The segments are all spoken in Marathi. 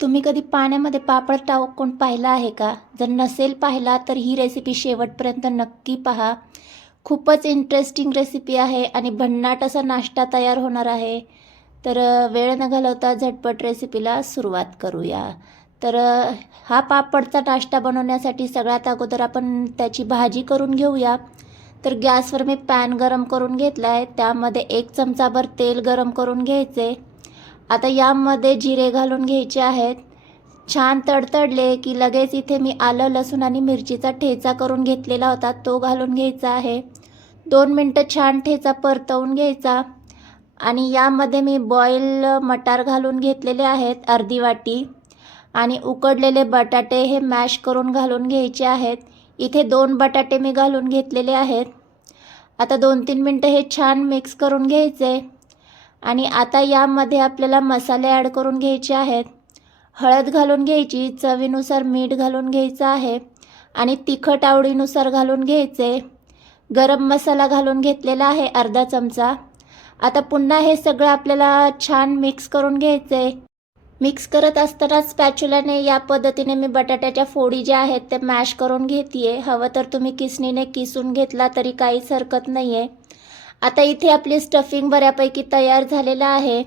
तुम्ही कधी पाण्यामध्ये पापड टाकून पाहिला आहे का? जर नसेल पाहिला तर ही रेसिपी शेवटपर्यंत नक्की पहा. खूपच इंटरेस्टिंग रेसिपी आहे आणि भन्नाट असा नाश्ता तयार होणार आहे. तर वेळ न घालवता झटपट रेसिपीला सुरुवात करूया. तर हा पापडचा नाश्ता बनवण्यासाठी सगळ्यात अगोदर आपण त्याची भाजी करून घेऊया. तर गॅसवर मी पॅन गरम करून घेतला आहे त्यामध्ये एक चमचाभर तेल गरम करून घ्यायचे. आता यामध्ये जिरे घालून घ्यायचे आहेत. छान तडतडले की लगेच इथे मी आलं लसूण आणि मिरचीचा ठेचा करून घेतलेला होता तो घालून घ्यायचा आहे. दोन मिनटं छान ठेचा परतवून घ्यायचा. आणि यामध्ये मी बॉईल मटार घालून घेतलेले आहेत अर्धी वाटी. आणि उकडलेले बटाटे हे मॅश करून घालून घ्यायचे आहेत. इथे दोन बटाटे मी घालून घेतलेले आहेत. आता दोन तीन मिनटं हे छान मिक्स करून घ्यायचे. आणि आता यामध्ये आपल्याला मसाले ॲड करून घ्यायचे आहेत. हळद घालून घ्यायची चवीनुसार मीठ घालून घ्यायचं आहे आणि तिखट आवडीनुसार घालून घ्यायचे. गरम मसाला घालून घेतलेला आहे अर्धा चमचा. आता पुन्हा हे सगळं आपल्याला छान मिक्स करून घ्यायचे. मिक्स करत असतानाच स्पॅच्युलाने या पद्धतीने मी बटाट्याच्या फोडी ज्या आहेत त्या मॅश करून घेते हवं तर तुम्ही किसणीने किसून घेतला तरी काहीच हरकत नाही आहे आता इथे आपली स्टफिंग बऱ्यापैकी तयार झालेलं आहे.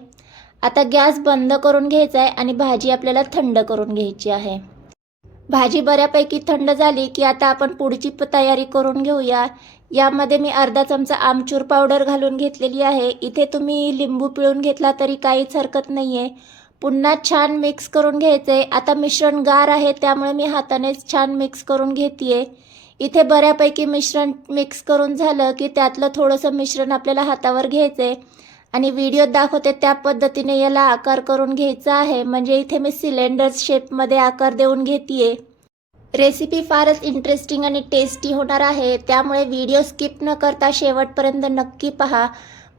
आता गॅस बंद करून घ्यायचा आहे आणि भाजी आपल्याला थंड करून घ्यायची आहे. भाजी बऱ्यापैकी थंड झाली की आता आपण पुढची तयारी करून घेऊया. यामध्ये मी अर्धा चमचा आमचूर पावडर घालून घेतलेली आहे. इथे तुम्ही लिंबू पिळून घेतला तरी काहीच हरकत नाही आहे पुन्हा छान मिक्स करून घ्यायचे आता मिश्रण गार आहे त्यामुळे मी हातानेच छान मिक्स करून घेते इथे बऱ्यापैकी मिश्रण मिक्स करून झालं की त्यातलं थोडंसं मिश्रण आपल्याला हातावर घ्यायचं आहे आणि व्हिडिओत दाखवते त्या पद्धतीने याला आकार करून घ्यायचा आहे. म्हणजे इथे मी सिलेंडर शेपमध्ये आकार देऊन घेते रेसिपी फारच इंटरेस्टिंग आणि टेस्टी होणार आहे. त्यामुळे व्हिडिओ स्किप न करता शेवटपर्यंत नक्की पहा.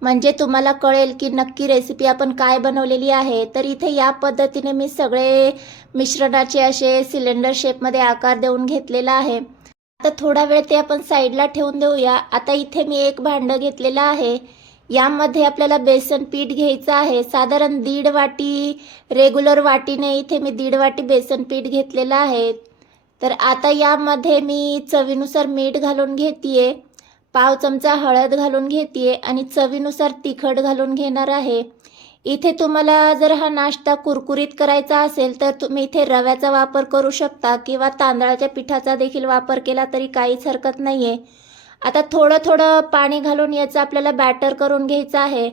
म्हणजे तुम्हाला कळेल की नक्की रेसिपी आपण काय बनवलेली आहे. तर इथे या पद्धतीने मी सगळे मिश्रणाचे असे सिलेंडर शेपमध्ये आकार देऊन घेतलेला आहे. आता थोडा वेळ ते आपण साईडला ठेवून देऊया. आता इथे मी एक भांडं घेतलेलं आहे. यामध्ये आपल्याला बेसन पीठ घ्यायचं आहे. साधारण दीड वाटी रेग्युलर वाटीने इथे मी दीड वाटी बेसन पीठ घेतलेलं आहे. तर आता यामध्ये मी चवीनुसार मीठ घालून घेते पाव चमचा हळद घालून घेते आणि चवीनुसार तिखट घालून घेणार आहे. इथे तुम्हाला जर हा नाश्ता कुरकुरीत करायचा असेल तर तुम्ही इथे रव्याचा वापर करू शकता किंवा तांदळाच्या पिठाचा देखील वापर केला तरी काहीच हरकत नाही आहे आता थोडं थोडं पाणी घालून याचं आपल्याला बॅटर करून घ्यायचं आहे.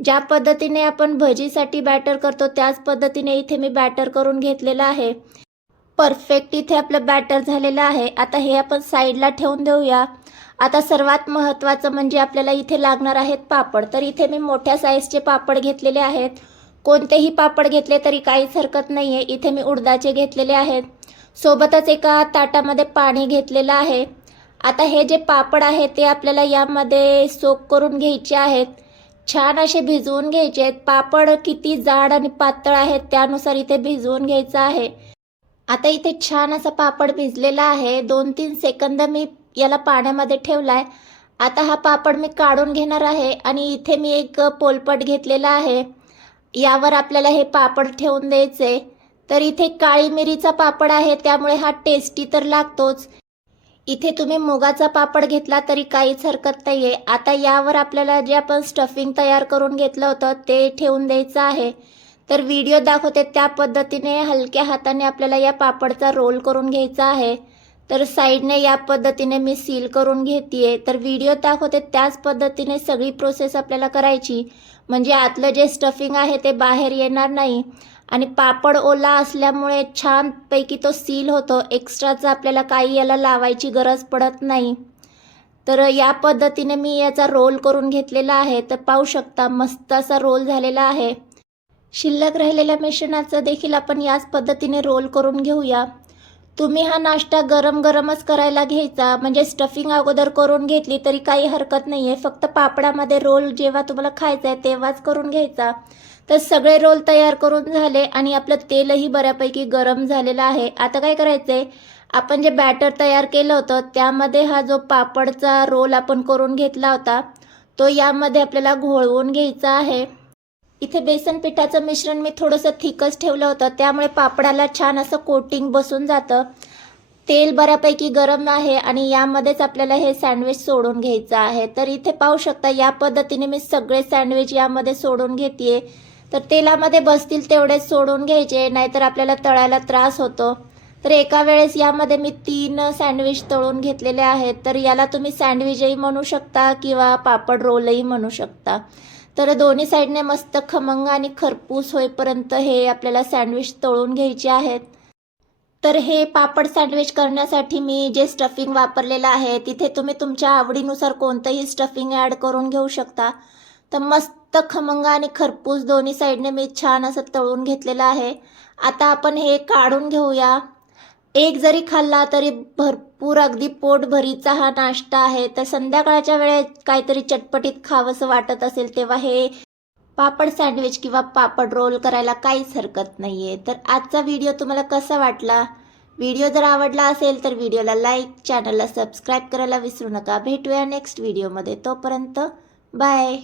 ज्या पद्धतीने आपण भजीसाठी बॅटर करतो त्याच पद्धतीने इथे मी बॅटर करून घेतलेलं आहे. परफेक्ट इथे आपलं बॅटर झालेलं आहे. आता हे आपण साईडला ठेवून देऊया. आता सर्वात महत्त्वाचं म्हणजे आपल्याला इथे लागणार आहेत पापड. तर इथे मी मोठ्या साईजचे पापड घेतलेले आहेत. कोणतेही पापड घेतले तरी काहीच हरकत नाही आहे इथे मी उडदाचे घेतलेले आहेत. सोबतच एका ताटामध्ये पाणी घेतलेलं आहे. आता हे जे पापड आहे ते आपल्याला यामध्ये सोक करून घ्यायचे आहेत. छान असे भिजवून घ्यायचे आहेत. पापड किती जाड आणि पातळ आहेत त्यानुसार इथे भिजवून घ्यायचं आहे. आता इथे छान असा पापड भिजलेला आहे. दोन तीन सेकंद मी याला पाण्यामध्ये ठेवला आहे आता हा पापड मी काढून घेणार आहे आणि इथे मी एक पोलपट घेतलेला आहे. यावर आपल्याला हे पापड ठेवून द्यायचे. तर इथे काळी मिरीचा पापड आहे त्यामुळे हा टेस्टी तर लागतोच. इथे तुम्ही मुगाचा पापड घेतला तरी काहीच हरकत नाही आहे आता यावर आपल्याला जे आपण स्टफिंग तयार करून घेतलं होतं ते ठेवून द्यायचं आहे. तर व्हिडिओ दाखवते त्या पद्धतीने हलक्या हाताने आपल्याला या पापडचा रोल करून घ्यायचा आहे. तर साईडने या पद्धतीने मी सील करून घेते तर व्हिडिओ दाखवते त्याच पद्धतीने सगळी प्रोसेस आपल्याला करायची. म्हणजे आतलं जे स्टफिंग आहे ते बाहेर येणार नाही. आणि पापड ओला असल्यामुळे छानपैकी तो सील होतो. एक्स्ट्राचा आपल्याला काही याला लावायची गरज पडत नाही. तर या पद्धतीने मी याचा रोल करून घेतलेला आहे. तर पाहू शकता मस्त असा रोल झालेला आहे. शिल्लक राहिलेल्या मिश्रणाचं देखील आपण याच पद्धतीने रोल करून घेऊया. तुम्ही हा नाश्ता गरम गरमच करायला घ्यायचा म्हणजे स्टफिंग अगोदर करून घेतली तरी काही हरकत नाही आहे फक्त पापडामध्ये रोल जेव्हा तुम्हाला खायचा आहे तेव्हाच करून घ्यायचा. तर सगळे रोल तयार करून झाले आणि आपलं तेलही बऱ्यापैकी गरम झालेलं आहे. आता काय करायचं आहे आपण जे बॅटर तयार केलं होतं त्यामध्ये हा जो पापडचा रोल आपण करून घेतला होता तो यामध्ये आपल्याला घोळवून घ्यायचा आहे. इथे बेसन पिठाचं मिश्रण मी थोडंसं थिकच ठेवलं होतं. त्यामुळे पापडाला छान असं कोटिंग बसून जातं. तेल बऱ्यापैकी गरम आहे आणि यामध्येच आपल्याला हे सँडविच सोडून घ्यायचं आहे. तर इथे पाहू शकता या पद्धतीने मी सगळे सँडविच यामध्ये सोडून घेते तर तेलामध्ये बसतील तेवढेच सोडून घ्यायचे नाहीतर आपल्याला तळायला त्रास होतो. तर एका वेळेस यामध्ये मी तीन सँडविच तळून घेतलेले आहेत. तर याला तुम्ही सँडविचही म्हणू शकता किंवा पापड रोलही म्हणू शकता. तर दोन्ही साईडने मस्त खमंग आणि खरपूस होईपर्यंत हे आपल्याला सँडविच तळून घ्यायचे आहेत. तर हे पापड सँडविच करण्यासाठी मी जे स्टफिंग वापरलेलं आहे तिथे तुम्ही तुमच्या आवडीनुसार कोणतंही स्टफिंग ॲड करून घेऊ शकता. तर मस्त खमंग आणि खरपूस दोन्ही साईडने मी छान असं तळून घेतलेलं आहे. आता आपण हे काढून घेऊया. एक जरी खाल्ला तरी भरपूर अगदी पोटभरीचा हा नाश्ता आहे. तर संध्याकाळच्या वेळेत काहीतरी चटपटीत खावंसं वाटत असेल तेव्हा हे पापड सँडविच किंवा पापड रोल करायला काहीच हरकत नाही आहे तर आजचा व्हिडिओ तुम्हाला कसा वाटला? व्हिडिओ जर आवडला असेल तर व्हिडिओला लाईक चॅनलला सबस्क्राईब करायला विसरू नका. भेटूया नेक्स्ट व्हिडिओमध्ये. तोपर्यंत बाय.